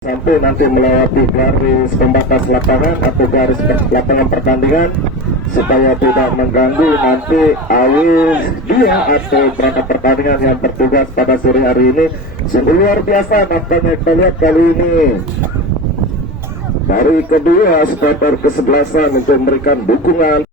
sampai nanti melewati garis pembatas lapangan atau garis lapangan pertandingan supaya tidak mengganggu nanti awis dia atau perangkat pertandingan yang bertugas pada sore hari ini. Sungguh luar biasa nampaknya kita lihat kali ini dari kedua supporter kesebelasan untuk memberikan dukungan.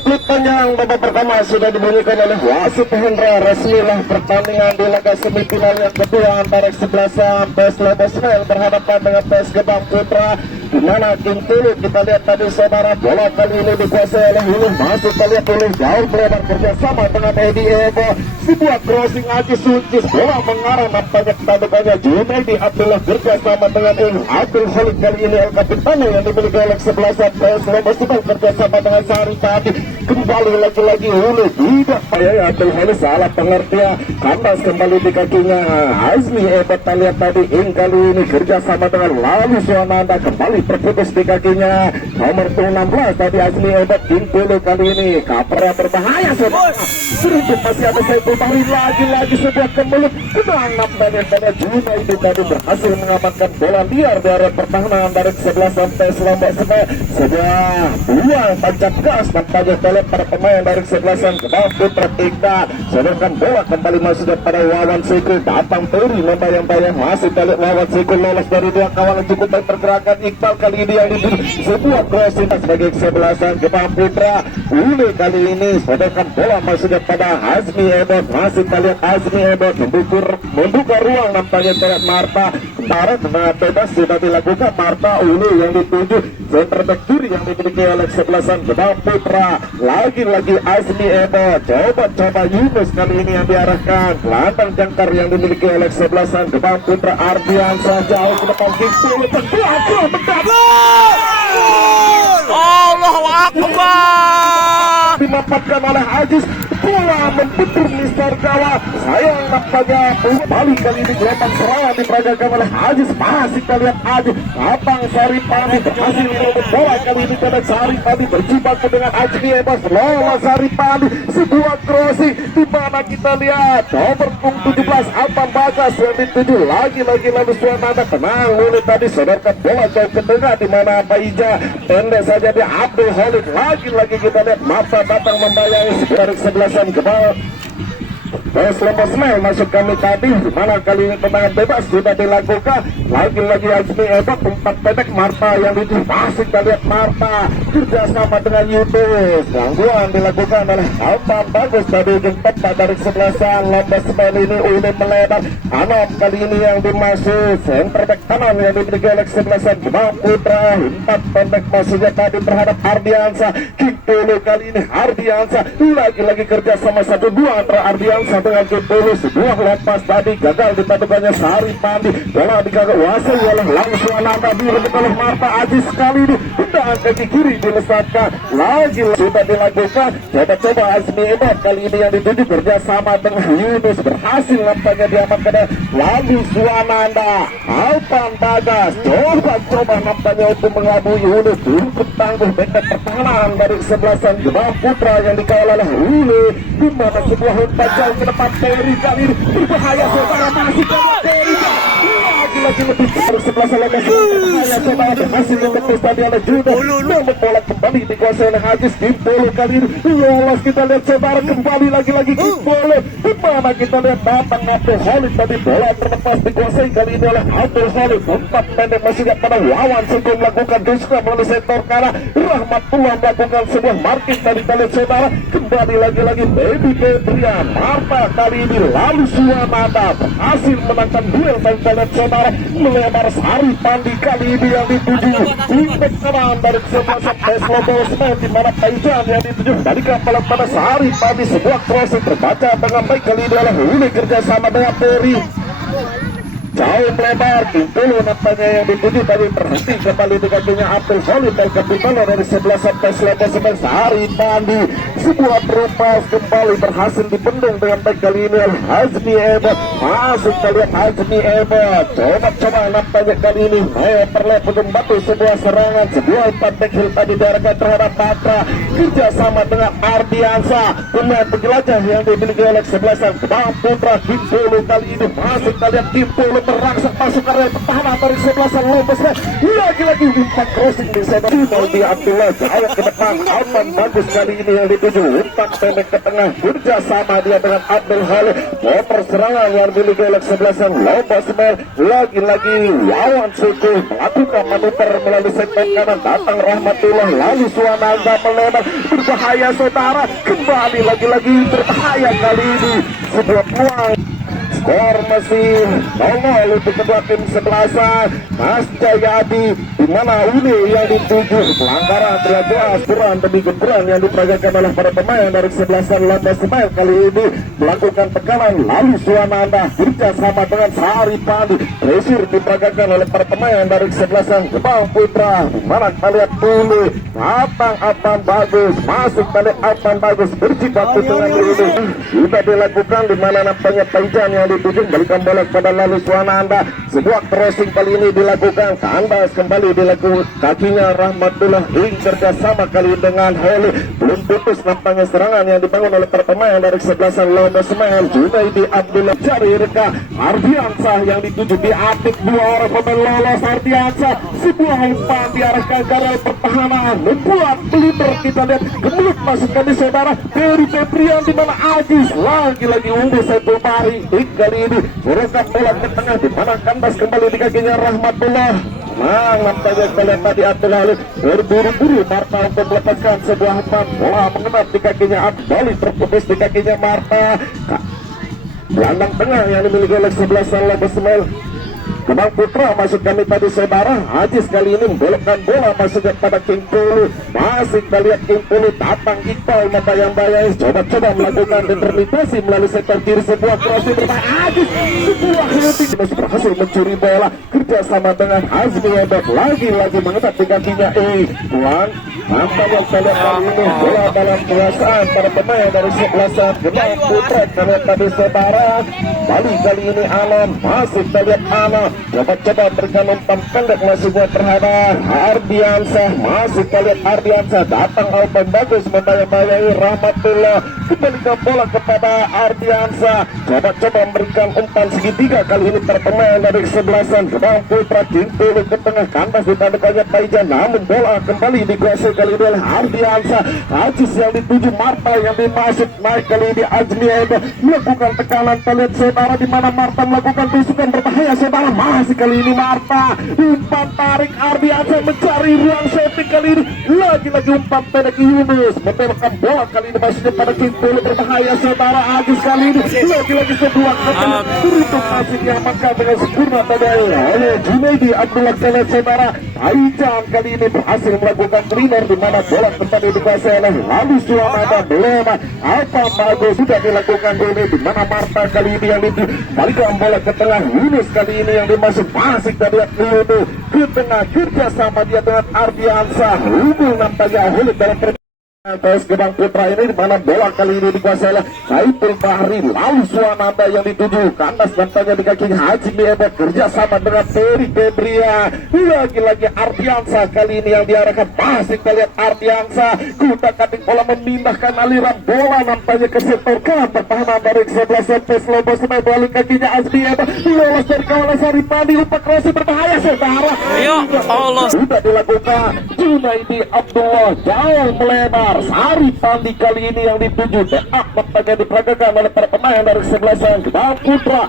Klip panjang babak pertama sudah dibunyikan oleh wasit Hendra. Resmilah pertandingan di laga semifinal yang kedua antara Kesebelasan PS Lobosmel berhadapan dengan PS Gebang Putra, di mana tim Tulu kita lihat tadi saudara, bola kali ini dikuasai oleh Hulu, masuk kita lihat Hulu jauh melebar kerjasama dengan Edi Evo, sebuah crossing Aji Suncis, bola mengarah nampaknya ketandukannya Junaidi Abdullah kerjasama dengan Abdul Khalid. Kali ini El Capitano yang dimiliki oleh Kesebelasan PS Lobosmel kerjasama dengan Sari tadi. Kembali lagi-lagi Hulu tidak payah Abdul Khalid salah pengertian, kandas kembali di kakinya Azmi Evo. Kita lihat tadi kali ini kerjasama dengan Lalu Suananda, kembali terputus di kakinya nomor 16 tadi Azmi Evo. Dulu kali ini Kapra berbahaya saudara, seruput masih ada Saiful Bahri, lagi-lagi sebuah kemelut kenang nampaknya pada Junaidi tadi berhasil mengamankan bola liar dari pertahanan dari Kesebelasan PS Lobosmel. Sebuah buang tancap gas nampaknya oleh para pemain dari Kesebelasan Gebang Putra Tika, sedangkan bola kembali masuk pada Wawan Sikul, datang Peri membayang-bayang, masih balik Wawan Sikul lolos dari dua kawalan, cukup baik pergerakan Iqbal kali ini yang diberi sebuah crossing sebagai Kesebelasan Gebang Putra. Uli kali ini sedangkan bola masuk pada Azmi Ebot, masih balik Azmi Ebot membuka ruang nampaknya terhadap Marta. Kemarin tendangan bebas sudah dilakukan Marta Uli yang dituju center back kiri yang dimiliki oleh Kesebelasan Gebang Putra. Lagi-lagi Azmi Evo coba Yunus kali ini yang diarahkan, gelandang jangkar yang dimiliki oleh Kesebelasan Gebang Putra Ardiansa jauh ke depan, Allahu Akbar, dimanfaatkan oleh Ajis, bola membentur Mister gawat. Sayang nampaknya kembali kali ini gelombang serangan diperagakan oleh Ajis, masih kita lihat Ajis Abang Saripani berhasil merebut bola kali ini pada Saripani berjibaku dengan Ajmi Ebas, lolos Saripani sebuah crossing di mana kita lihat nomor 17 Abang Bagas yang dituju lagi-lagi lalu Suananda tenang mulai tadi sodorkan bola jauh ke tengah di mana Paija pendek saja di Abdul Khalid. Lagi-lagi kita lihat masa datang membayangi dari Kesebelasan Gebang PS Lobosmel masuk kami tadi, di mana kali ini tendangan bebas sudah dilakukan. Lagi-lagi Azmi Evo tempat pendek Marta yang itu masih kita lihat Marta kerjasama dengan Yunus, gangguan dilakukan oleh Alpan bagus dari ujung tepat dari Kesebelasan Lobosmel ini udah melebar. Anom kali ini yang dimasuk center back kanan yang dimiliki oleh Kesebelasan Gebang Putra, empat pendek masuknya tadi terhadap Ardiansa. Dulu kali ini Ardiansa lagi-lagi kerjasama 1-2 antara Ardiansa dengan Kipulu, sebuah lepas tadi gagal ditadukannya Saripandi, bola dikawasi oleh langsung Ananda direbut oleh Marta Ajis. Kali ini tendangan kaki kiri dilesatkan, lagi sudah dilakukan coba Azmi Ebot kali ini yang dituju kerjasama dengan Yunus, berhasil nampaknya diamankan lalu Suananda. Alpan Bagas coba nampaknya untuk mengelabui Yunus, cukup tangguh benteng pertahanan dari Kesebelasan Gebang Putra yang dikawal oleh Hulu, di mana sebuah umpan jauh ke depan Peri kali ini berbahaya saudara, masih Peri lagi-lagi lebih besar sebelah lokasi berbahaya saudara, berhasil menembus tadi oleh Juno, namun bola kembali dikuasai oleh Hagis. Kimpolo kali ini lolos, kita lihat saudara, kembali lagi-lagi Kimpolo, di mana kita lihat datang Abdul Khalid tadi, bola terlepas dikuasai kali ini oleh Abdul Khalid, umpan pendek masih pada Wawan Sikul melakukan duska melalui sektor kanan, Rahmatullah melakukan sebuah marking tadi kita lihat saudara, kembali lagi-lagi Baby Febrian Marta kali ini lalu Suananda berhasil menangkan duel dan kita lihat saudara, melebar Saripandi kali ini yang dituju wingback kanan dari Kesebelasan PS Lobos di mana Paijan yang dituju balikan bola pada Sari Pandi, sebuah crossing terbaca dengan baik kali ini oleh Huli kerjasama dengan Peri. Jauh melebar, Kimpulu nampaknya yang dituju tadi berhenti kembali di kakinya Abdul Khalid dan Kapitano dari 11 sampai 11 Sari Pandi. Sebuah perupas kembali berhasil dibendung dengan baik kali ini oleh Hazmi Ebot. Masuk kalian Hazmi Ebot, coba nampaknya kali ini perlep untuk membantu sebuah serangan, sebuah umpan backhill tadi diarahkan terhadap Patra kerjasama dengan Ardiansa, pemain penjelajah yang dimiliki oleh 11 Kebang Putra. Kimpulu kali ini masuk kalian, Kimpulu merangsek masuk area pertahanan dari 11 Lobos. Lagi-lagi umpan crossing di sana di Abdullah jauh ke depan. Umpan bagus kali ini yang dituju, umpan pendek ke tengah kerjasama dia dengan Abdul Khalid. Motor serangan yang dimiliki oleh 11 Lobos. Lagi-lagi lawan suku melakukan manuver melalui segmen kanan, datang Rahmatullah lalu Suwananda melebar, berbahaya saudara, kembali lagi-lagi berbahaya kali ini. Sebuah peluang skor masih 0 untuk kedua tim 11 Mas Jayadi, di mana Uni yang dituju pelanggaran telah jelas kurang demi gempuran yang diperagakan oleh para pemain dari 11 Lobos kali ini melakukan tekanan lalu Suwananda bekerjasama dengan Sari Pandi, pressure diperagakan oleh para pemain dari 11 Kebang Putra, di mana kita lihat dulu abang bagus masuk balik, abang bagus berjibaku dengan ini sudah dilakukan, di mana nampaknya Paijan yang dituju balikan bola kepada lalu Suwananda. Sebuah crossing kali ini dilakukan, kandas kembali dilakukan kakinya Rahmatullah Hing kerjasama kali dengan Heli. Belum putus nampaknya serangan yang dibangun oleh para pemain dari 11 Lobos Semen. Junaidi Abdullah cari reka Ardiansa yang dituju diapit dua orang pemain lolos. Ardiansa sebuah umpan diarahkan ke area pertahanan membuat Blitter, kita lihat gemulut masukkan di saudara dari Febrian, di mana Ajis lagi-lagi unggul Saiful Bahri kali ini mereka bola ke tengah, di mana kandas kembali di kakinya Rahmatullah. Nampaknya kalian tadi Abdul Khalid berburu-buru Marta untuk melepaskan sebuah umpan, bola mengenap di kakinya Abdul, terputus di kakinya Marta. Gelandang tengah yang dimiliki oleh 11 Lobos Semen Kebang Putra masuk kami tadi saudara. Ajis kali ini membelokkan bola masuk kepada Kimpulu. Masih kita lihat Kimpulu datang Iqbal membayang-bayang, coba melakukan intermitasi melalui sektor kiri, sebuah crossing berbahaya. Ajis sebuah heading masih berhasil mencuri bola kerjasama dengan Hazmi Ebot, lagi-lagi mengetat di kakinya Puan. Nampaknya kita lihat kali ini bola dalam penguasaan para pemain dari 11 Kebang Putra. Kita lihat tadi saudara, balik kali ini Alam, masih kita lihat Alam coba berikan umpan pendek masuknya terhadap Ardiansa. Masih kita lihat Ardiansa datang umpan bagus membayang-bayangi Rahmatullah, kembalikan bola kepada Ardiansa, coba memberikan umpan segitiga kali ini pemain dari 11 Kebang Putra. Kimpulu ke tengah, kandas ditandakannya Paijan, namun bola kembali dikuasai kali ini oleh Ardiansa. Ajis yang dituju Marta yang dimasuk naik kali ini Azmi Eda melakukan tekanan, terlihat saudara, di mana Marta melakukan tusukan berbahaya saudara. Masih kali ini Marta umpan tarik, Ardiansa mencari ruang setting kali ini, lagi-lagi umpan pendek Yunus membelokkan bola kali ini masuknya pada Kimpulu berbahaya saudara. Ajis kali ini lagi-lagi sebuah ketenangan beruntung masih diamankan dengan sempurna tadi oleh Junaidi Abdullah Khalid saudara. Paijan kali ini berhasil melakukan cleaner, di mana bola kembali dikuasai oleh lalu Suwananda belum apa bagus sudah dilakukan ini, di mana Marta kali ini yang balikan bola ke tengah. Yunus kali ini yang dimasuk, masih dari Yunus ke tengah kerjasama dia dengan Ardiansa. Hubung nampaknya Hulit dalam atas Kebang Putra ini, di mana bola kali ini dikuasai oleh Saiful Bahri, lalu Suwananda yang dituju kandas nampaknya di kaki Hazmi Ebot kerjasama dengan Ferry Febria. Lagi-lagi Ardiansa kali ini yang diarahkan, masih kita lihat Ardiansa kuda kating bola memindahkan aliran bola nampaknya ke sektor kanan pertahanan dari 11 Lobos Semen. Bola kakinya Hazmi Ebot lolos dari kawalan Sari Pandi, umpan crossing berbahaya saudara. Ya Allah, sudah dilakukan. Junaidi Abdullah jauh melebar, Sari Pandi kali ini yang dituju nampaknya diperagakan oleh para pemain dari 11 Kebang Putra.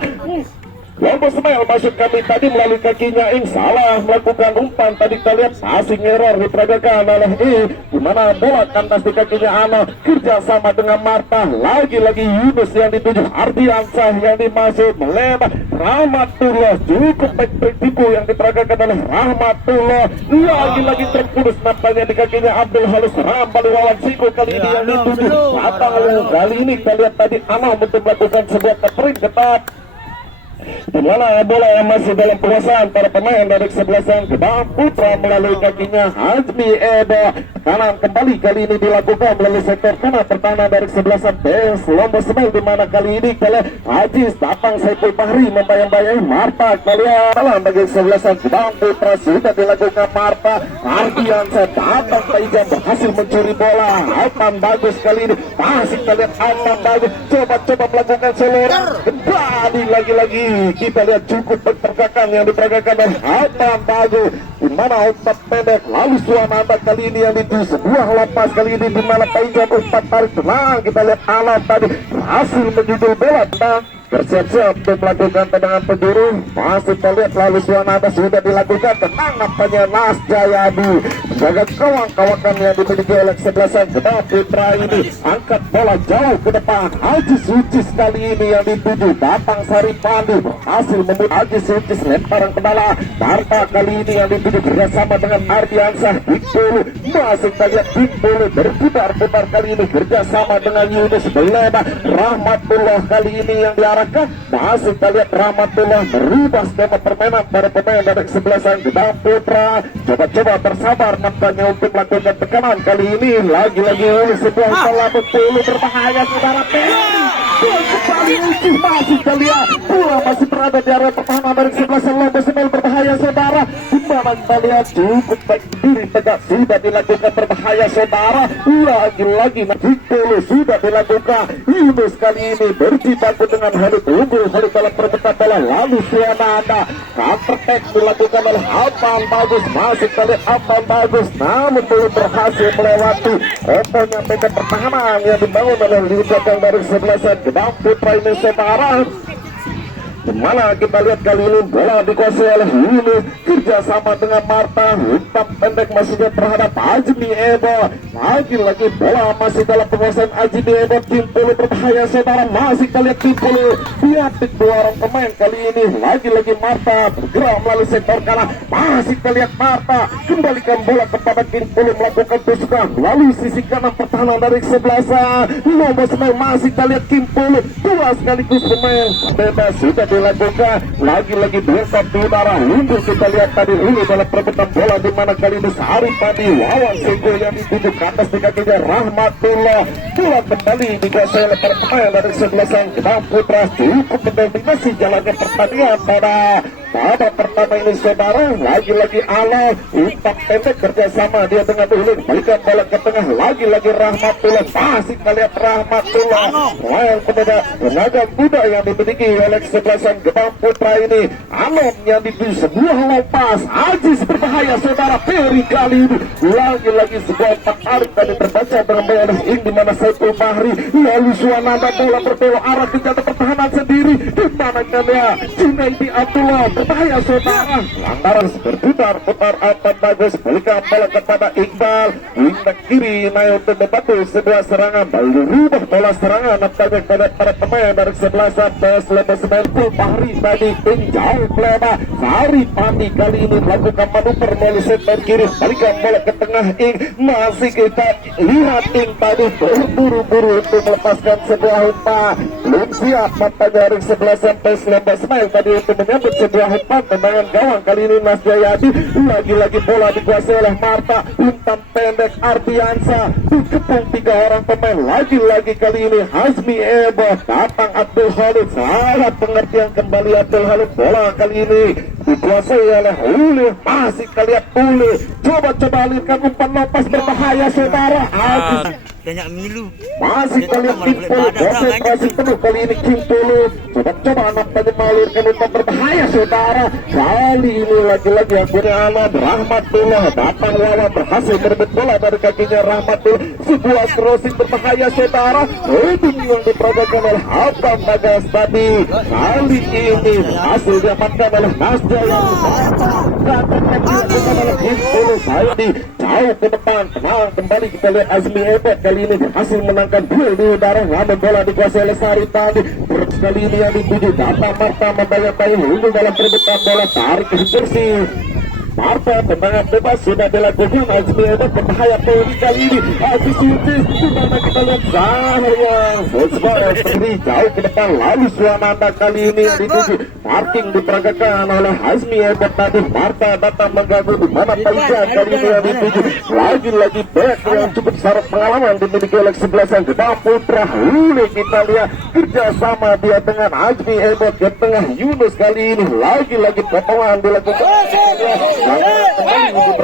Lombos Smile masuk kami tadi melalui kakinya Ing, salah melakukan umpan. Tadi kita lihat passing error diperagakan oleh Ing, dimana bola kandas di kakinya Ano, kerjasama dengan Marta. Lagi-lagi Yunus yang dituju, Ardiansyah yang dimasuk melebar. Rahmatullah cukup baik tipu yang diperagakan oleh Rahmatullah. Lagi-lagi terputus nampaknya di kakinya Abdul Halus. Rambali lawan Siko kali ini yang dituju. Kali ini kita lihat tadi Ano untuk melakukan sebuah tapering ketat, di mana bola yang masih dalam penguasaan para pemain dari kesebelasan Gebang Putra melalui kakinya Hazmi Edo. Kanan kembali kali ini dilakukan melalui sektor kanan pertahanan dari kesebelasan PS Lombos Smile, di mana kali ini kalau Ajis datang Saiful Bahri membayang-bayangi Marta. Kalian dalam bagi kesebelasan Gebang Putra sudah dilakukan Marta. Ardiansyah datang Taijam berhasil mencuri bola. Alpan bagus kali ini, masih kalian Alpan bagus, coba melakukan seluruh kembali lagi-lagi. Kita lihat cukup pergerakan yang diperagakan oleh Alpan bagus, di mana umpan pendek lalu Suananda kali ini yang itu sebuah lepas kali ini, di mana Taijam umpan tarik tenang. Kita lihat Alam tadi berhasil menjudul bola tenang, bersiap-siap untuk melakukan tendangan penjuru. Masih terlihat lalu Suananda sudah dilakukan tenang, nampaknya Nas Jayadi menjaga kawan-kawan yang dimiliki oleh kesebelasan Gebang Putra ini. Angkat bola jauh ke depan, Haji Sucis kali ini yang dituju, datang Sari Pandu berhasil membuat Haji Sucis lemparan ke dalam. Marta kali ini yang dituju bersama dengan Ardiansyah. Dipulu masih terlihat Dipulu berputar-putar kali ini kerjasama dengan Yunus melebar. Rahmatullah kali ini yang diarahkan, masih terlihat Rahmatullah merubah skema permainan para pemain dari kesebelasan Gebang Putra. Coba bersabar nampaknya untuk melakukan tekanan kali ini. Lagi-lagi oleh sebuah bola Dipulu berbahaya saudara. Kembali Uci masih terlihat bola masih berada di area pertahanan dari kesebelasan Lombos Smile, berbahaya saudara. Dimana kita lihat cukup baik diri tegak sudah dilakukan berbahaya saudara. Lagi-lagi Dipulu sudah dilakukan. Yunus kali ini berjibaku dengan Halid unggul dalam perebutan bola. Lalu Suananda counter attack dilakukan oleh Alpan bagus, masih terlihat Alpan bagus, namun belum berhasil melewati oponnya benteng pertahanan yang dibangun oleh lini belakang dari kesebelasan Gebang Putra ini saudara. Dimana kita lihat kali ini bola dikuasai oleh Yunus kerjasama dengan Marta. Umpan pendek masihnya terhadap Ajmi Ebo. Lagi-lagi bola masih dalam penguasaan Ajmi Ebo. Timpulu berbahaya saudara, masih kita lihat Timpulu diapit dua orang pemain kali ini. Lagi-lagi Marta bergerak melalui sektor kanan, masih kita lihat Marta kembalikan bola kepada Timpulu melakukan tusukan melalui sisi kanan pertahanan dari kesebelasan Lombos Smile. Masih kita lihat Timpulu dua sekaligus pemain bebas sudah dilakukan. Lagi-lagi besar di udara unggul. Kita lihat tadi dulu dalam perebutan bola, di mana kali ini Sari Padi lawan Sego yang dituju ke atas di kakinya Rahmatullah. Bola kembali dikuasai oleh para pemain dari kesebelasan Gebang Putra. Cukup mendominasi jalannya pertandingan pada pertama ini saudara. Lagi-lagi Ala umpan pendek kerjasama dia dengan Ulin, balikan bola ke tengah. Lagi-lagi Rahmatullah, masih kita lihat Rahmatullah yang tenaga muda yang dimiliki oleh kesebelasan Gebang Putra ini. Anom yang dituju sebuah lepas, Ajis berbahaya saudara. Peri kali ini lagi-lagi sebuah tarik tadi terbaca dengan bola Ing, di mana Saiful Bahri lalu Suananda bola berbelok arah ke jatuh pertahanan sendiri, di mana kalian Junaidi Abdullah berbahaya saudara. Lantaran berputar-putar Alpan bagus, balikan bola kepada Iqbal. Wingback kiri naik untuk membantu sebuah serangan, lalu rubah bola serangan nampaknya kepada para pemain dari kesebelasan PS Lombos Smile. Bahri tadi jauh lebar. Sari Pandi kali ini melakukan manuver melalui sektor kiri, balikan bola ke tengah Ing. Masih kita lihat Ing tadi berburu-buru untuk melepaskan sebuah umpan, belum siap nampaknya dari kesebelasan PS Lombos Smile tadi untuk menyambut sebuah umpan tendangan gawang. Kali ini Mas Jayadi lagi-lagi bola dikuasai oleh Marta. Umpan pendek Ardiansyah dikepung tiga orang pemain. Lagi-lagi kali ini Hazmi Ebo, datang Abdul Halid, salah pengertian kembali Abdul Halid. Bola kali ini dikuasai oleh Uli, masih kita lihat Uli coba alirkan umpan lepas berbahaya saudara. Banyak milu. Masih kita lihat Timpulu konsentrasi penuh kali ini. Timpulu coba nampaknya mengalirkan umpan berbahaya saudara. Kali ini lagi-lagi akunnya Alan Rahmatullah datang lawan berhasil merebut bola dari kakinya Rahmatullah. Sebuah crossing berbahaya saudara, itu yang diperagakan oleh Abang Bagas tadi. Kali ini hasil diamankan oleh Nasja yang saya di jauh ke depan. Tenang kembali kita lihat Azmi Ebet kali ini berhasil menangkan duel di udara, namun bola dikuasai oleh Sari tadi. Kali ini yang dituju Data Marta membayang-bayang unggul dalam perebutan bola, tarik ke bersih. Marta tendangan bebas sudah dilakukan. Azmi Ebet berbahaya kali ini. Aziz Yudis dimana kita lihat sayang Fosbara sendiri jauh ke depan, lalu Suananda kali ini yang dituju parking diperagakan oleh Azmi Ebet tadi. Marta datang mengganggu dimana Paijan kali ini yang dituju lagi-lagi back yang cukup syarat pengalaman dimiliki oleh 11 Gedang Putra. Ini kita lihat kerjasama dia dengan Azmi Ebet ke tengah Yunus kali ini lagi-lagi potongan dilakukan.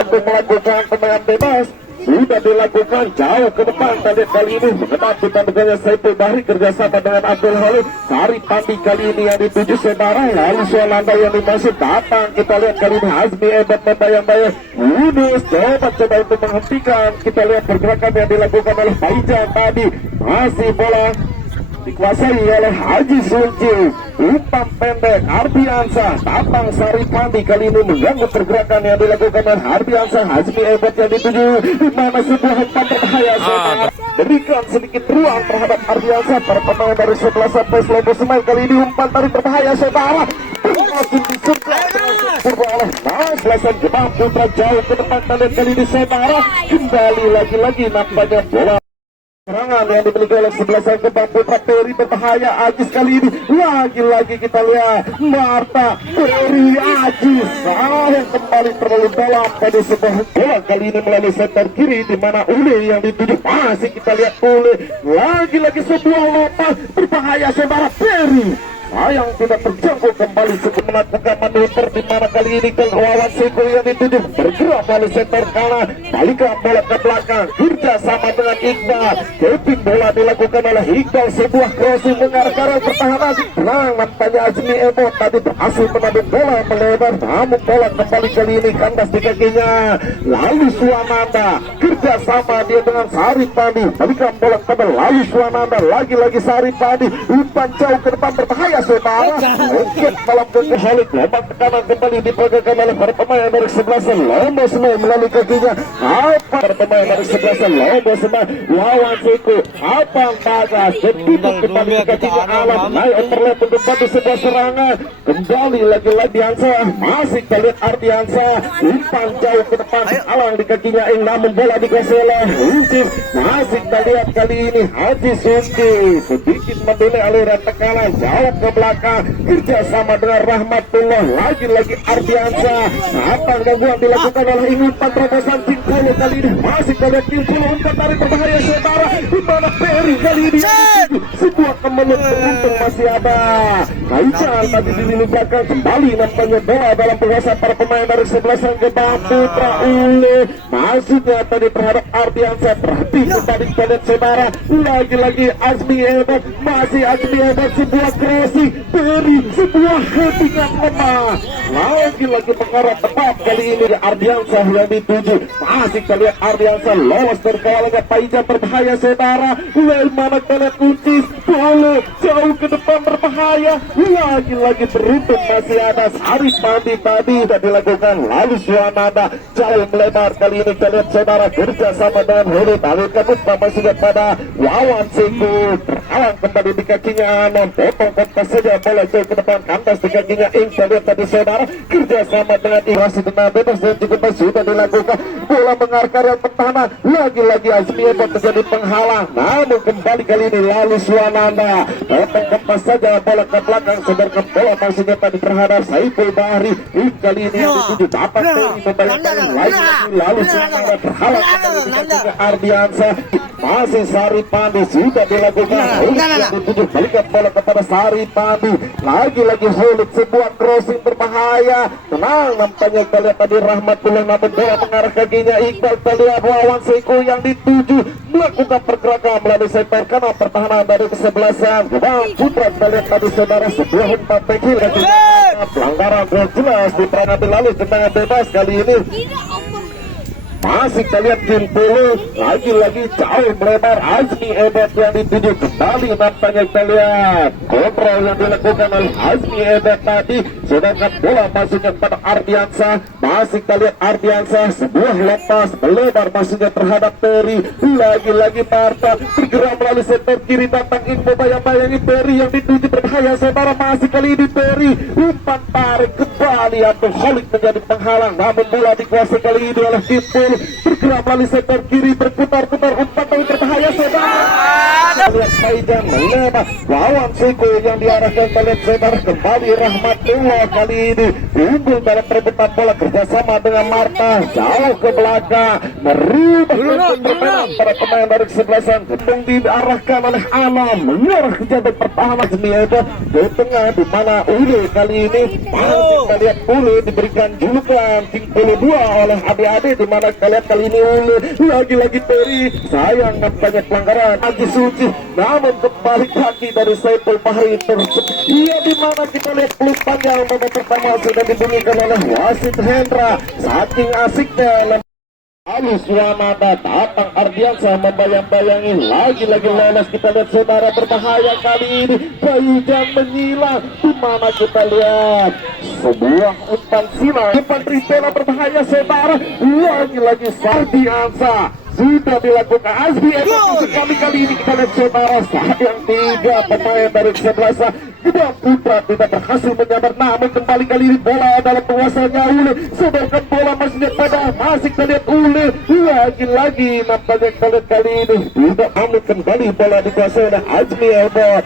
Melakukan tendangan bebas sudah dilakukan jauh ke depan tadi kali ini menghadapi tandukannya Saiful Bahri kerjasama dengan Abdul Halil. Sari Pandi kali ini yang dituju saudara, lalu Suananda yang dimasuk datang. Kita lihat kali ini Azmi Ebet membayang-bayang. Yunus coba untuk menghentikan. Kita lihat pergerakan yang dilakukan oleh Paijan tadi, masih bola dikuasai oleh Haji Sunci. Umpan pendek Ardiansa datang. Sari Pandi kali ini mengganggu pergerakan yang dilakukan oleh Ardiansa. Azmi Ebet yang dituju di mana sebuah umpan berbahaya saudara, berikan sedikit ruang terhadap Ardiansa. Para pemain dari 11 sampai Lobo Semen kali ini umpan tarik berbahaya saudara, langsung diserang oleh Belasan Gedang Putra jauh ke depan kali ini saudara. Kembali lagi-lagi nampaknya bola serangan yang dimiliki oleh 11 Gedang Putra. Peri berbahaya. Ajis kali ini lagi-lagi kita lihat Marta, Peri, Ajis sayang kembali terlalu dalam pada sebuah bola kali ini melalui center kiri di mana Ule yang dituju. Masih kita lihat Ule lagi-lagi sebuah lepas berbahaya saudara. Peri sayang tidak terjangkau kembali sebelum melakukan manuver di mana kali ini ke Wawan Seko yang dituju bergerak melalui center kanan, balikan bola ke belakang kerja sama dengan Iqbal. Keping bola dilakukan oleh Iqbal, sebuah crossing mengarah pertahanan. Tenang nampaknya Azmi Ebet tadi berhasil menabung bola melebar, namun bola kembali kali ini kandas di kakinya. Lalu Suananda kerja sama dia dengan Sari Pandi, balikan bola ke belakang, lalu Suananda lagi-lagi Sari Pandi, umpan jauh ke depan berbahaya saudara. Oke, dalam kekehalik lompat tekanan kembali diperagakan oleh para pemain dari 11 Lombok Semen melalui kakinya. Para pemain dari 11 Lombok Semen lawan Seko Abang Bagas bertimbuk kembali di kakinya Alam, naik overlap untuk bantu sebuah serangan. Kembali lagi-lagi Ardiansa, masih kita lihat Ardiansa umpan jauh ke depan Alang di kakinya Ing, namun bola dikuasai oleh Huncis. Masih kita lihat kali ini Haji Sunci sedikit mendelay aliran tekanan jauh ke belakang kerjasama dengan Rahmatullah. Lagi-lagi Ardiansa apa gangguan dilakukan oleh umpan terobosan Tingkolo kali ini. Masih kita lihat Tingkolo umpan tarik berbahaya saudara, di mana Peri kali ini sebuah kemelut beruntung masih ada. Kaitan tadi dililingkan kembali nampaknya bola dalam penguasa para pemain dari 11 Gedang Putra. Ule maksudnya tadi terhadap Ardiansa, berhenti kembali kita lihat saudara. Lagi-lagi Azmi Ebet, masih Azmi Ebet, sebuah crossing Peri, sebuah headingan lemah lagi-lagi mengarah tepat kali ini Ardiansa yang dituju. Masih kita lihat Ardiansa lolos dari kawalan Paijan berbahaya saudara. Mulai mana kita lihat Kuncis boleh jauh ke depan berbahaya, lagi-lagi beruntung masih ada Sari Pandi tadi sudah dilakukan. Lalu Suananda jauh melebar kali ini kita lihat saudara kerja sama dengan Hulid alirkan umpan masih pada Wawan Seko, terhalang kembali di kakinya Anon, potong kontas saja bola jauh ke depan kandas di kakinya Ing. Kita lihat tadi saudara kerja sama dengan Irasi tenang bebas dan cukup sudah dilakukan. Bola mengarah ke pertahanan, lagi-lagi Azmi Ebet menjadi penghalang, namun kembali kali ini lalu Suananda potong kontas saja bola ke belakang, sedangkan bola masihnya tadi terhadap Saiful Bahri. Kali ini yang dituju dapat membayangkan lagi-lagi lalu Suananda terhalang kembali di kakinya Ardiansa. Masih Sari Pandi sudah dilakukan Nah. Dituju balikan bola kepada Sari Pandi. Lagi-lagi Hulit, sebuah crossing berbahaya. Tenang nampaknya kita lihat tadi Rahmatullah, namun bola mengarah kakinya Iqbal. Kita lihat Wawan Seko yang dituju melakukan pergerakan melalui sektor kanan pertahanan dari kesebelasan Gebang Putra. Kita lihat tadi saudara sebuah umpan tekil. Pelanggaran jelas di pengambil lalu, tendangan bebas kali ini. Masih kita lihat Kimpulu, lagi-lagi jauh melebar. Azmi Edat yang dituju kembali nampaknya kita lihat kontrol yang dilakukan oleh Azmi Edat tadi, sedangkan bola masuknya kepada Ardiansa. Masih kita lihat Ardiansa, sebuah lepas melebar masuknya terhadap Peri. Lagi-lagi Marta bergerak melalui sektor kiri, tantang Info bayang-bayangi Peri yang dituju berbahaya saudara. Masih kali ini Peri umpan tarik kembali Abdul Khalik menjadi penghalang, namun bola dikuasai kali ini oleh Kimpulu. Bergerak melalui sektor kiri, berputar-putar umpan yang berbahaya saudara. Lihat Saidan melebar, Wawan Seko yang diarahkan ke lihat saudara. Kembali Rahmatullah kali ini unggul dalam perebutan bola kerjasama dengan Marta, jauh ke belakang merubah permainan para pemain dari kesebelasan. Gedung diarahkan oleh Anam mengarah ke jantung pertahanan Zmiedan ke tengah, di mana Ule kali ini kita lihat Ule diberikan julukan King Pulu 2 oleh adik-adik, di mana kita lihat kali ini Ule lagi-lagi Peri. Sayang nampaknya pelanggaran Haji Suci, namun kembali kaki dari Saiful Fahri tercepat. Iya, di mana kita lihat peluk panjang babak pertama sudah dibunyikan oleh wasit Hendra. Saking asiknya Alus Wanada, datang Ardiansa membayang-bayangi, lagi-lagi lolos. Kita lihat saudara, berbahaya kali ini Bayujan menyilang, di mana kita lihat sebuah umpan silang, umpan Tripela berbahaya saudara. Lagi-lagi Ardiansa sudah dilakukan Azmi Edat. Kali ini kita lihat saudara, sayang tiga pemain dari kesebelasan Gebang Putra tidak berhasil menyambar, namun kembali kali ini bola dalam penguasanya Ule. Sedangkan bola masih pada masih kita lihat Ule, lagi-lagi nampaknya kita lihat kali ini tidak aman, kembali bola dikuasai oleh Azmi Edat.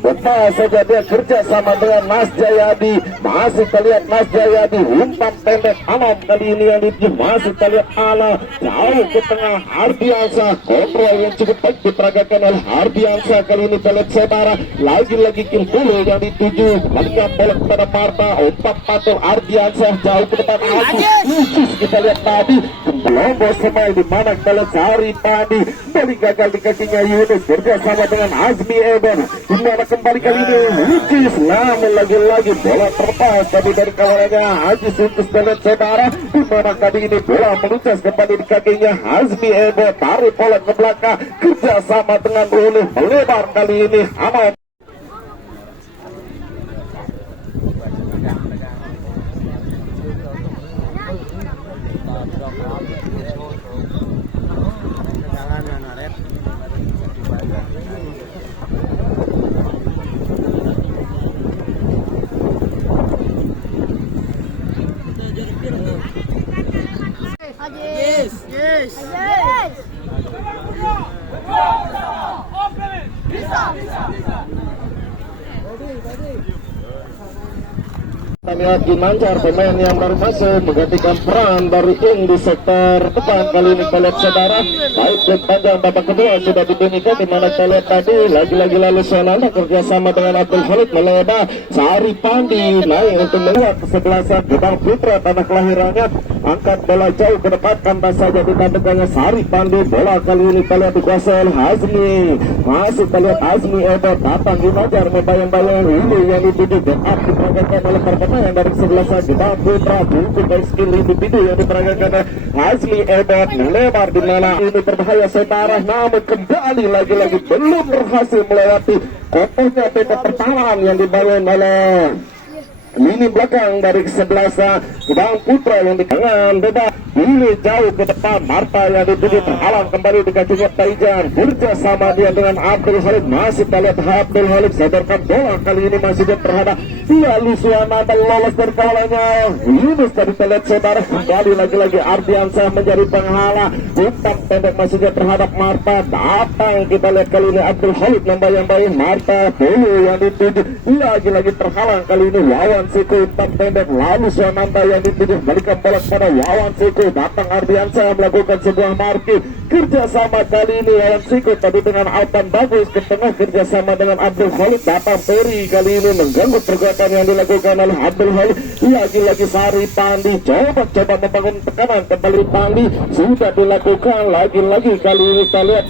Betul saja dia kerja sama dengan Mas Jayadi. Masih kita lihat Mas Jayadi umpan pendek Alam kali ini yang dituju. Masih kita lihat Ala jauh ke tengah Ardiansa, kontrol yang cukup baik diperagakan oleh Ardiansa. Kali ini kita lihat saudara, lagi-lagi Kimpulu yang dituju balikan bola kepada Marta, umpan patul Ardiansa jauh ke depan. Khusus kita lihat tadi Lombok Semai, di mana kita lihat Sari Padi balik gagal di kakinya Yunus kerja sama dengan Azmi Edan, di mana kembali kali ini Lukis, namun lagi-lagi bola terlepas tadi dari kawannya Haji Suntus dan saudara, di mana kali ini bola meluncas kembali di kakinya Azmi Ebo, tarik bola ke belakang kerja sama dengan Ulu, melebar kali ini aman. Yes. Bisa. Kita lihat Ginanjar, pemain yang baru masuk menggantikan peran dari Ing di sektor depan. Kali ini kita lihat saudara, baik blok panjang babak kedua sudah dibunyikan, di mana kita lihat tadi lagi-lagi lalu Sonanda kerjasama dengan Abdul Khalid melebar. Sari Pandi naik untuk menguat kesebelasan Gebang Putra tanah kelahirannya, angkat bola jauh ke depan, kantas saja ditandakannya Sari Pandi. Bola kali ini kita lihat dikuasai oleh Azmi. Masih kita lihat Azmi Edo, datang Ginanjar membayang-bayang ini yang dituju backup diperagakan oleh pertama yang dari sebelah Gebang Putra. Buku baik skill individu yang diperagakan oleh Azmi Edo melebar, di mana ini berbahaya saudara, namun kembali lagi-lagi belum berhasil melewati kokohnya peta pertahanan yang dibangun oleh lini belakang dari kesebelasan Gebang Putra yang di kanan bebas. Ini jauh ke depan, Marta yang dituju terhalang kembali di kakinya Taijan, kerjasama dia dengan Abdul Khalid. Masih kita lihat Abdul Khalid sadarkan bola kali ini masih dia terhadap dia Lusuana dan lolos dari kawalannya Yunus. Tadi kita lihat saudara, kembali lagi-lagi Ardiansa menjadi penghalang, umpan pendek masih dia terhadap Marta. Datang kita lihat kali ini Abdul Khalid membayang-bayang Marta dulu yang dituju, lagi-lagi terhalang kali ini Wawan Wawan Siku umpan pendek, lalu Swananda yang dituju balikan bola kepada Wawan Siku, datang Ardiansyah melakukan sebuah marking kerjasama kali ini Wawan Siku tadi dengan Alpan bagus ke tengah kerjasama dengan Abdul Khalid, datang Peri kali ini mengganggu pergerakan yang dilakukan oleh Abdul Khalid. Lagi-lagi Sari Pandi coba membangun tekanan kembali, Pandi sudah dilakukan lagi-lagi kali ini kita lihat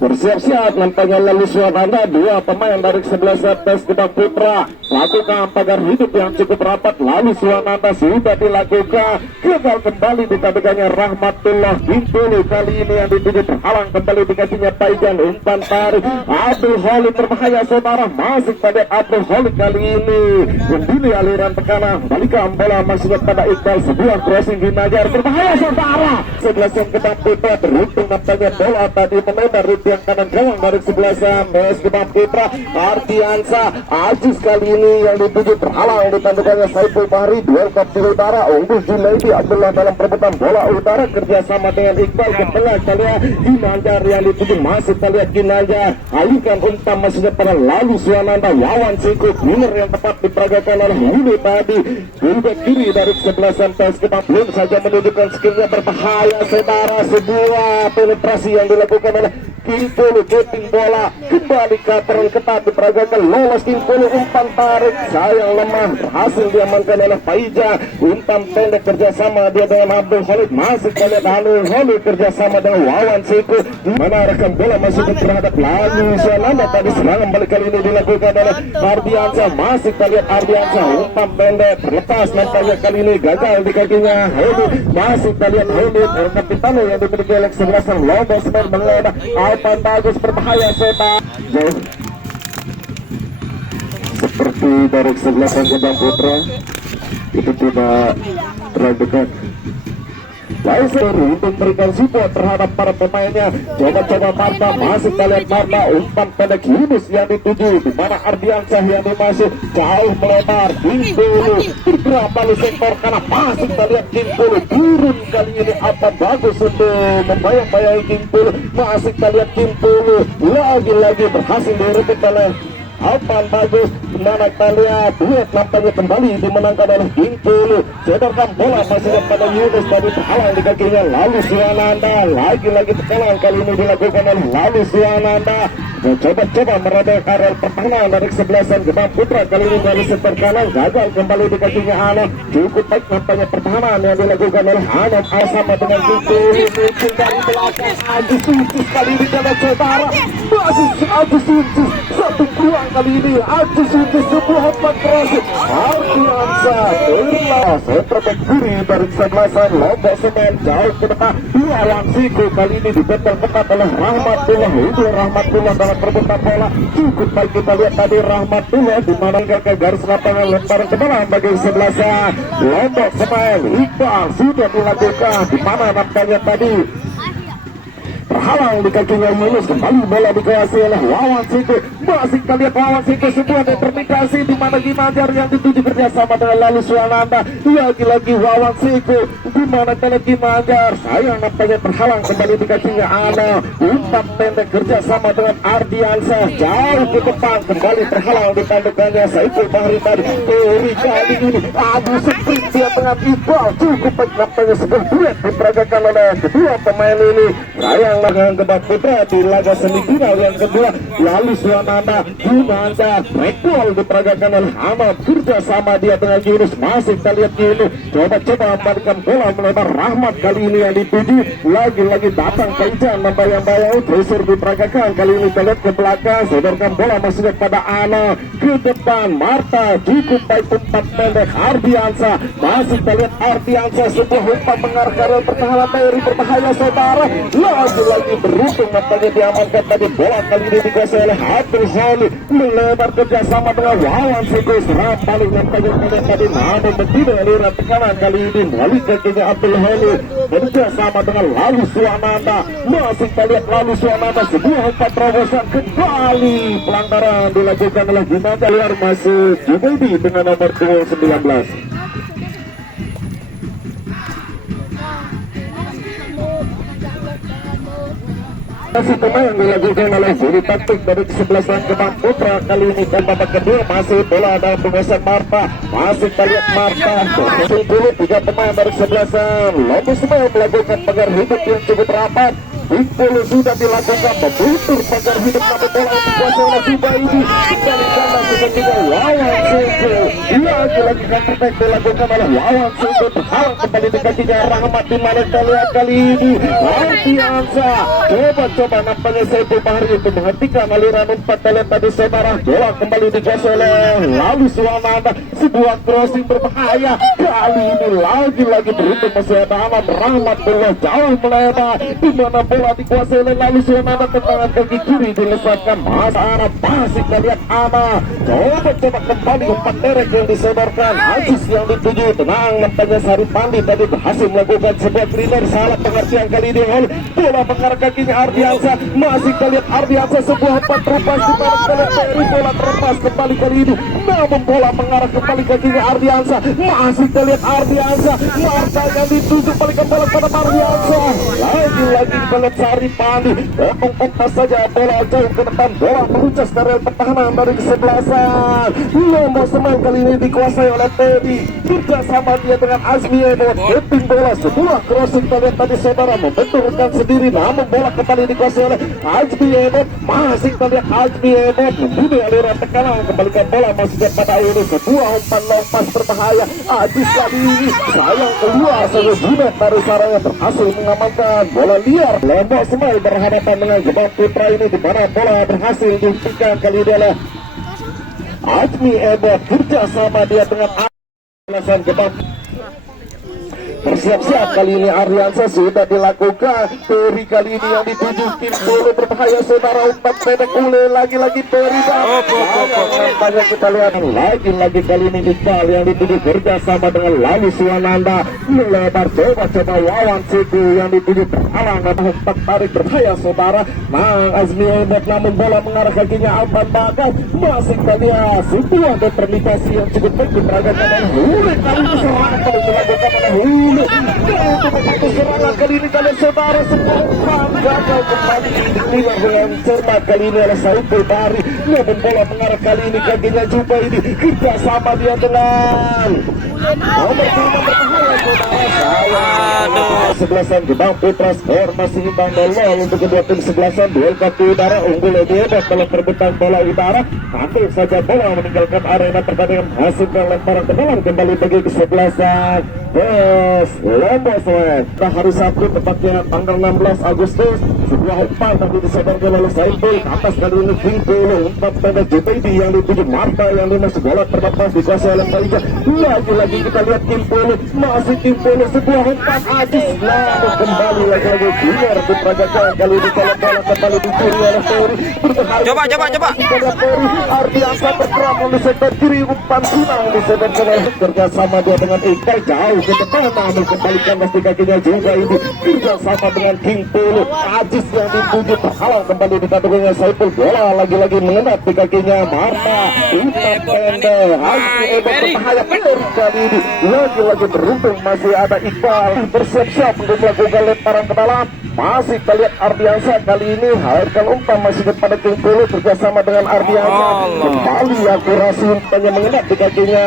bersiap-siap nampaknya lalu Swananda, dua pemain dari 11 tes Gebang Putra lakukan pagar hidup yang cukup rapat, lalu Swananda sudah dilakukan, gagal kembali ditadekannya Rahmatullah Bintulu kali ini yang dituju terhalang kembali dikasihnya Paijan, umpan tarik Abdul Khalid berbahaya saudara, masih pada Abdul Khalid kali ini membeli aliran tekanan, balikan bola masuk pada Iqbal, sebuah crossing Ginajar berbahaya saudara, 11 yang Gebang Putra beruntung nampaknya bola tadi menembak yang kanan gawang dari 11 PS Gebang Putra. Ardiansyah Aziz kali ini yang dituju terhalang ditandukannya Saiful Bahri, duel ke utara Unggul Junaidi Abdullah dalam perebutan bola utara kerjasama dengan Iqbal ke tengah, kita lihat Ginanjar yang dituju masih kita lihat Ginanjar alihkan umpan masuknya pada lalu Swananda, Wawan Siku winner yang tepat diperagakan oleh Hulu tadi juga kiri dari 11 PS Gebang belum saja menunjukkan skillnya berbahaya saudara, sebuah penetrasi yang dilakukan oleh Kimpulu, keping bola kembali ke peran ketat diperagakan, lolos Kimpulu, umpan tarik sayang lemah berhasil diamankan oleh Faija, umpan pendek kerjasama dia dengan Abdul Khalid, masih melihat Abdul Khalid kerjasama dengan Wawan Siku menarikkan bola masuk terhadap lalu Swananda, tadi serangan balik kali ini dilakukan oleh Ardiansyah, masih melihat Ardiansyah, umpan pendek terlepas nampaknya kali ini gagal di kakinya Hedi, masih melihat Hedi Kapitano yang dimiliki oleh 11 Lombok Semen mengelola Alpan bagus berbahaya setan jauh seperti dari 11 Gebang Putra itu tidak terlalu dekat. Laisser untuk memberikan support terhadap para pemainnya, coba-coba Marta, masih kita lihat Marta, umpan pendek Yunus yang dituju, di mana Ardiansyah yang dimasuk jauh melebar, Kimpulu bergerak balik sektor karena masih kita lihat Kimpulu turun kali ini, apa bagus untuk membayang-bayangi Kimpulu, masih kita lihat Kimpulu lagi-lagi berhasil direbut oleh Alpan bagus, dimana kita lihat duet nampaknya kembali dimenangkan oleh Kimpulu, cedarkan bola masih pada Yunus tadi terhalang di kakinya, lalu Swananda lagi-lagi tekanan kali ini dilakukan oleh lalu Swananda dan coba-coba meredek areal pertahanan dari 11 Gebang Putra kali ini dari sektor kanan, gagal kembali di kakinya Anom, cukup baik nampaknya pertahanan yang dilakukan oleh Anom sama dengan Kimpulu, mungkin dari belakang Agus Suncis kali ini dalam saudara, masih Agus Suncis satu peluang kali ini, Agus Suncis sebuah umpan keras, Ardiansyah terlah seterbek kiri dari 11 Lombok Semen jauh ke depan, Wawan Siku kali ini dibetul ketat oleh Rahmatullah, itu Rahmatullah dalam perebutan bola, cukup baik kita lihat tadi Rahmatullah di mana ke garis lapangan lemparan ke dalam bagi 11 Lombok Semen, Iqbal sudah dilakukan di mana nampaknya tadi terhalang di kakinya Yunus, kembali bola dikuasai oleh Wawan Siku, masih kita lihat Wawan Siku sebuah determinasi di mana Ginanjar yang dituju kerjasama dengan lalu Swananda, lagi-lagi Wawan Siku di mana kalau Ginanjar sayang nampaknya terhalang kembali di kakinya Ana, umpan pendek kerjasama dengan Ardiansyah jauh ke depan, kembali terhalang di tandukannya Saiful Bahri tadi, Eri kali ini adu sprint dia dengan Iqbal, cukup baik nampaknya sebuah duet diperagakan oleh kedua pemain ini, sayang dengan Gebang Putra di laga semifinal yang kedua, lalu Swananda Ginanjar rekol diperagakan oleh Ahmad, kerjasama dia dengan Yunus, masih kita lihat Yunus coba-coba membalikan bola melebar, Rahmat kali ini yang dituju, lagi-lagi datang Paijan membayang-bayang, pressure diperagakan kali ini kita lihat ke belakang, sodorkan bola masuknya pada Ana, ke depan Marta, cukup baik umpan pendek Ardiansyah, masih kita lihat Ardiansyah sebuah umpan mengarah ke arah pertahanan Peri berbahaya saudara, lagi beruntung nampaknya diamankan tadi, bola kali ini dikuasai oleh Abdul Khalid, melebar kerjasama dengan Wawan Siku, serang balik nampaknya tadi, namun tidak aliran tekanan kali ini melalui kakinya Abdul Khalid kerjasama dengan lalu Swananda, masih kita lihat lalu Swananda sebuah umpan terobosan, kembali pelanggaran dilakukan oleh Ginanjar, keluar masuk Junaidi dengan nomor 19. Masih pemain dilakukan oleh juri taktik dari kesebelasan Gebang Putra. Kali ini dan babak kedua masih bola dalam penguasaan Marta. Masih kita lihat Marta berhasil dulu 3 pemain dari kesebelasan Lombok Semeru melakukan pagar hidup yang cukup rapat. Impul sudah dilakukan membentur pagar hidup, namun bola dikuasai oleh Zubaidi. Kembali kanan ketika Wawan Sunggu lagi-lagi counter attack dilakukan oleh Wawan Sunggu, terhalang kembali di kakinya Rahmat. Di mana kita lihat kali ini Ardiansa coba nampaknya Saiful Bahri untuk menghentikan aliran umpan. Kita lihat tadi saudara, bola kembali dikuasai oleh lalu Suwananda, sebuah crossing berbahaya. Kali ini lagi-lagi beruntung masih ada Ahmad Rahmat, bola jauh melebar di mana bola dikuasai oleh lalu Suwananda, tendangan kaki kiri dilesatkan Mas Ana. Masih kita lihat Ana coba kembali umpan derek yang disodorkan Ajis yang dituju, tenang nampaknya Saripandi tadi berhasil melakukan sebuah cleaner. Salah pengertian kali ini oleh bola mengarah kakinya Ardiansa. Masih kita lihat Ardiansa, sebuah umpan terlepas di mana Peri, bola terlepas kembali kali ini, namun bola mengarah kembali kakinya Ardiansa. Masih kita lihat Ardiansa, Marta yang dituju balikan bola pada Ardiansa. Lagi-lagi kita lihat Saripandi mengumpas saja bola jauh ke depan, bola meluncas dari pertahanan dari kesebelasan Lombok Semeru. Kali ini dikuasai oleh Teddy, bersama dia dengan Azmi Ebot, hitting bola sebuah crossing. Kita lihat tadi saudara membenturkan sendiri, namun bola kembali dikuasai oleh Azmi Ebot. Masih kita lihat Azmi Ebot membunuh aliran tekanan, kembalikan bola masih pada ini sebuah umpan lompas berbahaya. Ajis kali ini sayang keluar saja, Junet dari sarangnya berhasil mengamankan bola liar. Lombok Semeru berhadapan dengan Gebang Putra ini, di mana bola berhasil dihentikan kali ini oleh Azmi Ebot, kerjasama dia dengan alasan Gebang. Bersiap-siap kali ini Ardiansa sudah dilakukan. Peri kali ini yang dituju tim bola berbahaya saudara, umpan pendek ule lagi-lagi Peri. Nampaknya kita lihat lagi-lagi kali ini Iqbal yang dituju kerjasama dengan lalu Suwananda, melebar coba Wawan Siku yang dituju terhalang dan umpan tarik berbahaya saudara. Azmi Ebot, namun bola mengarah kakinya Alpan Bagas. Masih kita lihat sebuah determinasi yang cukup baik diperagakan oleh Hule. Kali ini serangan pada dilakukan oleh Hule untuk membantu serangan kali ini. Kalian saudara, sebuah umpan gagal kembali diterima dengan cermat kali ini oleh Saiful Bahri, namun bola mengarah kali ini kakinya Zubaidi, kita sama dia dengan nomor 5 berbahaya saudara. Sebelasan Gebang Putra skor masih imbang 0 untuk kedua tim sebelasan. Duel kaki udara unggul lebih hebat dalam perebutan bola udara. Hampir saja bola meninggalkan arena pertandingan, hasilkan lemparan ke dalam kembali bagi kesebelasan Lombok Semeru. Hari Sabtu tepatnya tanggal 16 Agustus, sebuah umpan tadi disodorkan oleh Saiful ke atas. Kali ini Kimpolo, umpan pendek Zubaidi yang dituju Marta yang dimasuk bola terlepas dikuasai oleh Faija. Lagi-lagi kita lihat Kimpolo, masih Kimpolo, sebuah umpan Ajis, namun kembali lagi-lagi keluar diperagakan. Kali ini bola kembali dicuri oleh Peri. Coba. Peri, Ardiansa bergerak melalui sektor kiri, umpan sunang disodorkan oleh kerjasama dia dengan Iqbal jauh ke depan, namun kembalikan pasti kakinya juga ini kerjasama dengan Kimpolo. Ajis yang dituju terhalang kembali di kakinya Saiful, bola lagi-lagi mengenat di kakinya Marta. Umpan pendek Azmi Ebot berbahaya kali ini, lagi-lagi beruntung masih ada Iqbal bersiap-siap untuk melakukan lemparan ke dalam. Masih kita lihat Ardiansa kali ini hadirkan umpan masih kepada Kimpolo kerjasama dengan Ardiansa. Kembali akurasi umpannya mengenat di kakinya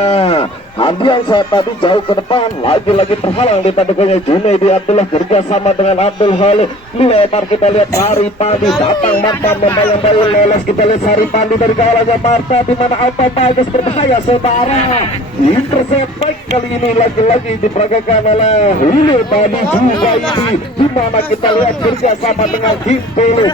Ardiansa tadi jauh ke depan, lagi-lagi terhalang di kakinya Junaidi Abdullah kerjasama dengan Abdul Halil. Lebar kita lihat Saripandi datang, Marta membayang-bayang lolos. Kita lihat Saripandi dari kawalannya Marta, di mana Alpa Bagas berbahaya saudara. Intercept baik kali ini lagi-lagi diperagakan oleh Hulu tadi juga ini, di mana kita lihat kerjasama dengan Kimpolo.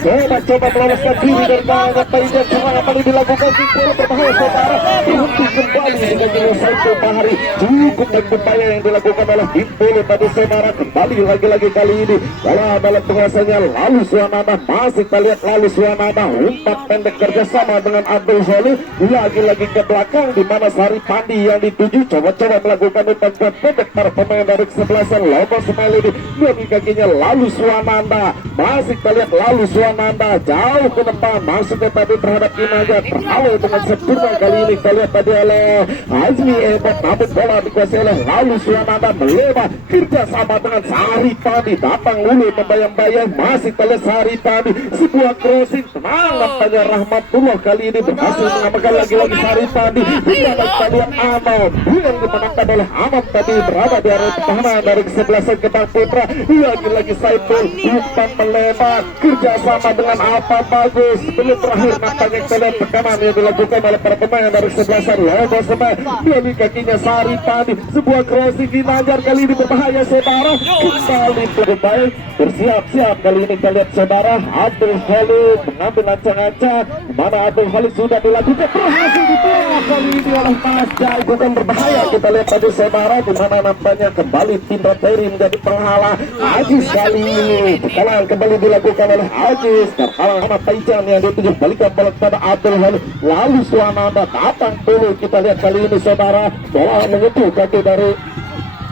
Coba meloloskan diri dari kawalannya Faija. Serangan kali dilakukan Kimpolo berbahaya saudara. Berhenti kembali dengan Saiful Bahri. Cukup baik upaya yang dilakukan oleh Kimpolo tadi saudara. Kembali lagi-lagi kali ini dalam penguasanya lalu Suwananda. Masih kita lihat lalu Suwananda, umpan pendek kerjasama dengan Abdul Halil. Lagi-lagi ke belakang, di mana Saripandi yang dituju coba-coba melakukan umpan pendek para pemain dari kesebelasan Lombok Semeru ini dari kakinya lalu Suwananda. Masih kita lihat lalu Suwananda jauh ke depan, masuknya tadi terhadap Imaja terhalau dengan sempurna. Kali ini kita lihat tadi oleh Azmi Ebot, namun bola dikuasai oleh Lalu Suananda melebar kerjasama dengan Saripandi, datang dulu membayang-bayang, masih terlihat Saripandi, sebuah crossing tenang nampaknya Rahmatullah kali ini berhasil mengamankan lagi-lagi Saripandi. Hingga kita lihat Anon yang dimenangkan oleh Anon tadi berada di area pertahanan dari kesebelasan Gebang Putra. Lagi-lagi Saiful umpan melebar kerjasama dengan apa bagus. Belum terakhir nampaknya kita lihat tekanan yang dilakukan oleh para pemain dari kesebelasan Logo Semen. Melalui kakinya Saripandi, sebuah crossing Ginanjar kali ini berbahaya saudara. Kembali cukup baik, bersiap-siap kali ini kita lihat saudara. Abdul Khalid mengambil ancang-ancang, mana Abdul Khalid sudah dilakukan, berhasil ditolak kali ini oleh Mas Jai, bukan berbahaya. Kita lihat tadi saudara di mana nampaknya kembali Pindra Terry menjadi penghalang. Ajis kali ini tekanan kembali dilakukan oleh Ajis, terhalang sama Taijan yang dituju balikan bola kepada Abdul Khalid. Lalu Suananda datang dulu, kita lihat kali ini saudara, bola menyentuh kaki dari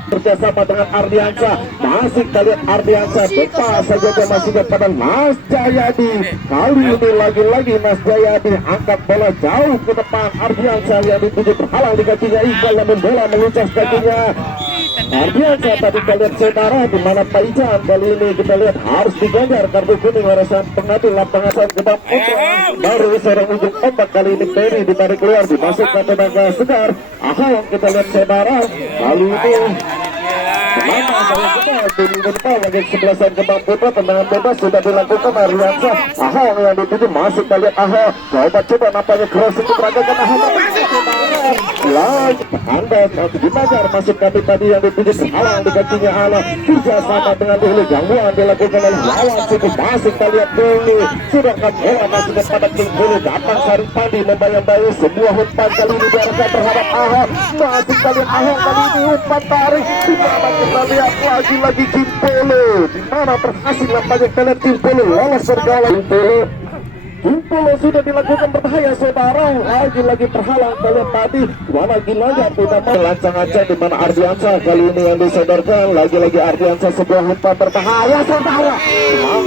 bersama dengan Ardiansa, masih kita lihat Ardiansa tepat saja dia masih kepada Mas Jayadi. Kali ini lagi-lagi Mas Jayadi angkat bola jauh ke depan. Ardiansa yang dituju terhalang di kakinya Iqbal, namun bola meluncas kakinya Ardiansa. Tadi kita lihat saudara di mana Pak Ijan kali ini kita lihat harus diganjar kartu kuning oleh sang pengadil lapangan Gebang Putra. Baru seorang ujung ombak kali ini Peri ditarik keluar, dimasukkan tenaga segar. Ahong kita lihat saudara kali ini Mana saya kita di minggu depan bagi kesebelasan Gebang Putra, tendangan bebas sudah dilakukan Ardiansa. Ahong yang dituju masuk kita lihat Ahong, coba nampaknya crossing diperagakan Ahong lagi anda Ginanjar masuk kaki tadi yang dituju terhalang di kakinya Ala. Kerjasama dengan dulu gangguan dilakukan oleh lawan cukup masuk kita lihat dulu, sedangkan bola masih kepada King Hulu. Datang Saripandi membayang-bayang sebuah umpan kali ini diarahkan terhadap Ahong, masih kita lihat Ahong kali ini umpan tarik. Di mana kita lihat lagi-lagi King Hulu, di mana berhasil nampaknya kita lihat King Hulu lolos bergawang. Kumpul sudah dilakukan berbahaya saudara, lagi-lagi terhalang kalian tadi mana Ginanjar tidak mau lancang-lancang di mana Ardiansa kali ini yang disodorkan, lagi-lagi Ardiansa sebuah umpan berbahaya saudara.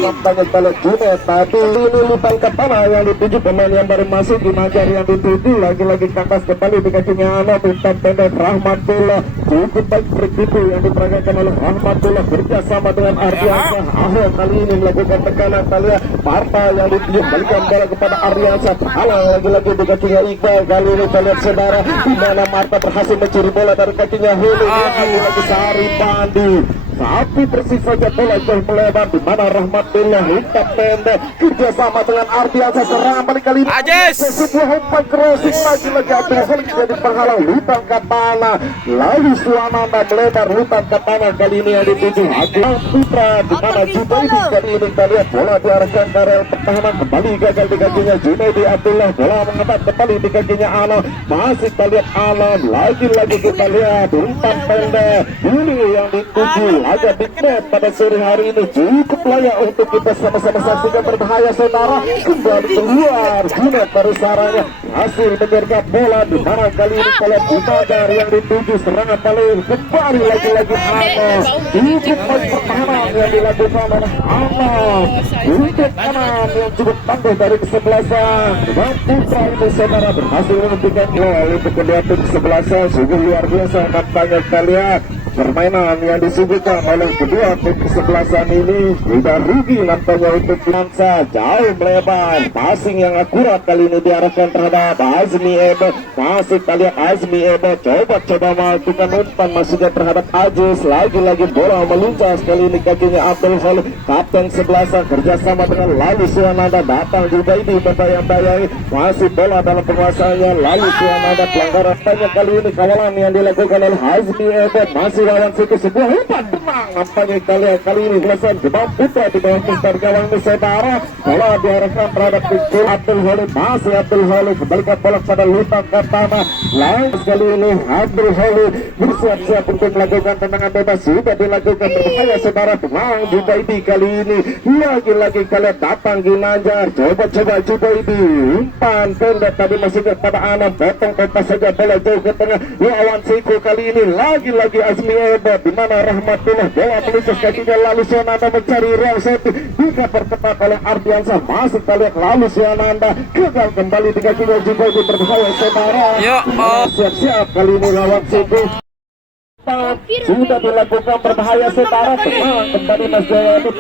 Nampaknya kalian Junet tadi ini umpan ke tanah yang dituju pemain yang baru masuk. Ginanjar yang dituju lagi-lagi kandas kembali di kakinya anak umpan pendek Rahmatullah, cukup baik begitu yang diperagakan oleh Rahmatullah bersama dengan Ardiansa. Ahong kali ini melakukan tekanan kalian Parta yang dituju balikan bola kepada Ardiansa, terhalang lagi-lagi di kakinya Iqbal. Kali ini kita lihat saudara di mana Marta berhasil mencuri bola dari kakinya Hulu. Lagi Saripandi, tapi persis saja bola jauh melebar di mana Rahmatullah umpan pendek kerjasama dengan Ardiansa, serangan balik kali ini sebuah umpan crossing lagi-lagi Abdul Khalid jadi penghalang lutan ke tanah. Lalu Suananda melebar lutan ke tanah kali ini yang dituju Gebang Putra, di mana Junaidi kali ini kita lihat bola diarahkan ke area pertahanan, kembali gagal di kakinya Junaidi Abdullah, bola mengetat kembali di kakinya Anon, masih kita lihat Anon, lagi-lagi kita lihat umpan pendek ini yang dituju agak big net pada sore hari ini, cukup layak untuk kita sama-sama saksikan berbahaya saudara. Kembali keluar Junet baru saranya hasil menyergap bola di mana kali ini oleh Ginanjar yang dituju serangan balik, kembali lagi-lagi Anon, cukup baik pertahanan yang dilakukan oleh Anon, untuk kanan yang cukup tangguh dari kesebelasan Gebang Putra ini saudara berhasil menghentikan gol untuk kedua tim kesebelasan. Sungguh luar biasa nampaknya kita lihat permainan yang disuguhkan oleh kedua tim kesebelasan ini. Sudah rugi nampaknya untuk Finansa, jauh melebar, passing yang akurat kali ini diarahkan terhadap Azmi Ebot. Masih kita lihat Azmi Ebot coba melakukan umpan masuknya terhadap Ajis, lagi-lagi bola meluncas kali ini kakinya Abdul Khalid, kapten sebelasan kerjasama dengan Lalu Suananda. Datang juga ini membayang-bayangi, masih bola dalam penguasaannya Lalu Suananda, pelanggaran banyak kali ini kawalan yang dilakukan oleh Azmi Ebot, masih lawan situ sebuah umpan menang nampaknya kita lihat kali ini belasan Gebang Putra di bawah mistar gawang ini saudara. Bola diarahkan terhadap Pikul Abdul Khalid, masih Abdul Khalid kembalikan bola pada Lutan ke tanah. Lain sekali ini Abdul Khalid bersiap-siap untuk melakukan tendangan bebas, sudah dilakukan berbahaya saudara. Tenang Junaidi kali ini, lagi-lagi kalian datang Ginanjar, coba Junaidi umpan pendek tadi masih kepada Anon, potong saja bola jauh ke tengah lawan Siko kali ini, lagi-lagi Azmi kali hebat di mana Rahmatullah bola pelipis kakinya lalu Sionanda mencari ruang safety hingga perketat oleh Ardiansa masuk kita lihat lalu Sionanda gagal kembali di kakinya juga di berbahaya saudara. Siap-siap kali ini lawan Siku sudah dilakukan berbahaya saudara. Tenang kembali Mas Jayadi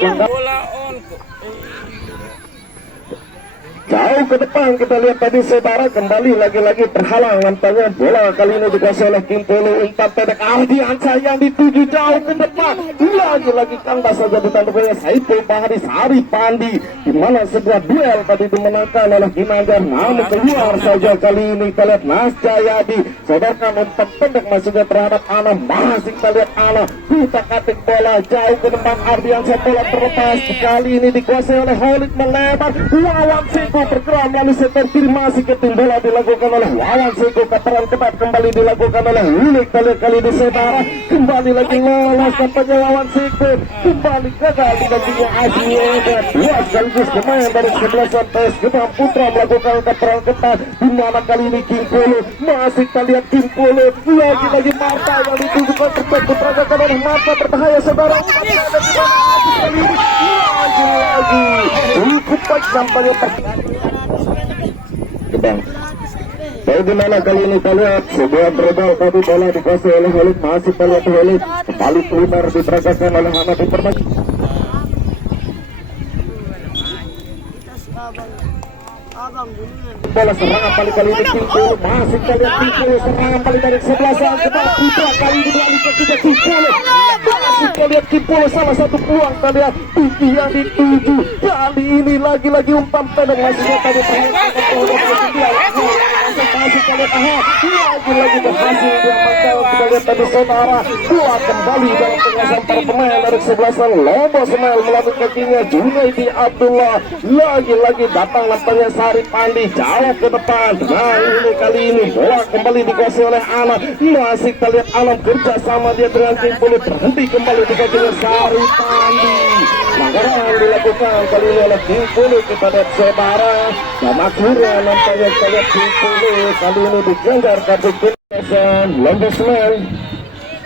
jauh ke depan kita lihat tadi saudara kembali lagi-lagi terhalang nampaknya bola kali ini dikuasai oleh Kim Polo umpan pendek Ardiansa yang dituju jauh ke depan lagi-lagi kandas saja ditanduknya Saiful Bahari Sari Pandi di mana sebuah duel tadi dimenangkan oleh Ginanjar namun keluar saja kali ini kita lihat Mas Jayadi saudara umpan pendek masuknya terhadap Ana masih kita lihat Ana putar katik bola jauh ke depan Ardiansa bola terlepas kali ini dikuasai oleh Holid melebar lawan Seko bergerak melalui sektor kiri masih ketim bola dilakukan oleh Wawan Seko keteran ketat kembali dilakukan oleh Lilik kali di saudara kembali lagi lolos kampanye Wawan Seko kembali gagal di kakinya Azieda dua sekaligus pemain dari 11 PS Gebang Putra melakukan keteran ketat di mana kali ini Kim Polo masih kita lihat Kim Polo lagi-lagi Marta yang ditujukan terbaik diperagakan oleh Marta berbahaya saudara lagi cukup baik nampaknya bagaimana kali ini kita lihat sebuah dribble tadi bola dikuasai oleh Holid masih kita lihat Holid kembali keluar diperagakan oleh Ahmad Informasi bola serangan kali ini Kimpo masih kita lihat Kimpo serangan kali dari 11 kepala Putra kali ini dialih ke kita Kimpo masih kita lihat Kimpo salah satu peluang kita lihat Pipi yang dituju kali ini lagi-lagi umpan pendek masihnya tadi masih kita lihat lagi-lagi berhasil diamankan kita lihat tadi saudara dua kembali dalam penguasaan para pemain dari 11 Lombok Semail melalui kakinya Junaidi Abdullah lagi-lagi datang nampaknya Sari Pandi jauh ke depan nah ini kali ini bola kembali dikuasai oleh Alam masih kita lihat Alam kerja sama dia dengan Kim Polo berhenti kembali di kakinya Sari Pandi pelanggaran dilakukan kali ini oleh Kim Polo kita lihat saudara dan akhirnya nampaknya kita lihat Kim Polo kali ini dikelenggar kartu kuning Lombok Semail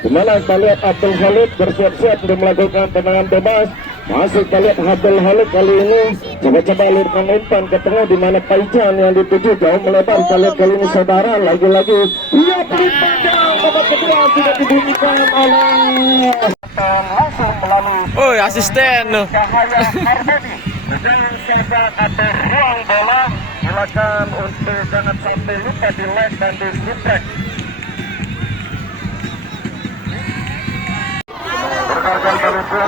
di mana kita lihat Abdul Khalid bersiap-siap untuk melakukan tendangan bebas masih kita lihat Abdul Khalid kali ini coba-coba alurkan umpan ke tengah di mana Paijan yang dituju jauh melebar kita lihat kali ini saudara lagi-lagi ia beripandang babak kedua tidak dibunyikan oleh langsung melalui asisten Cahaya Marbedi dengan saja atau ruang bola silakan untuk jangan sampai lupa di like dan di subscribe berkarga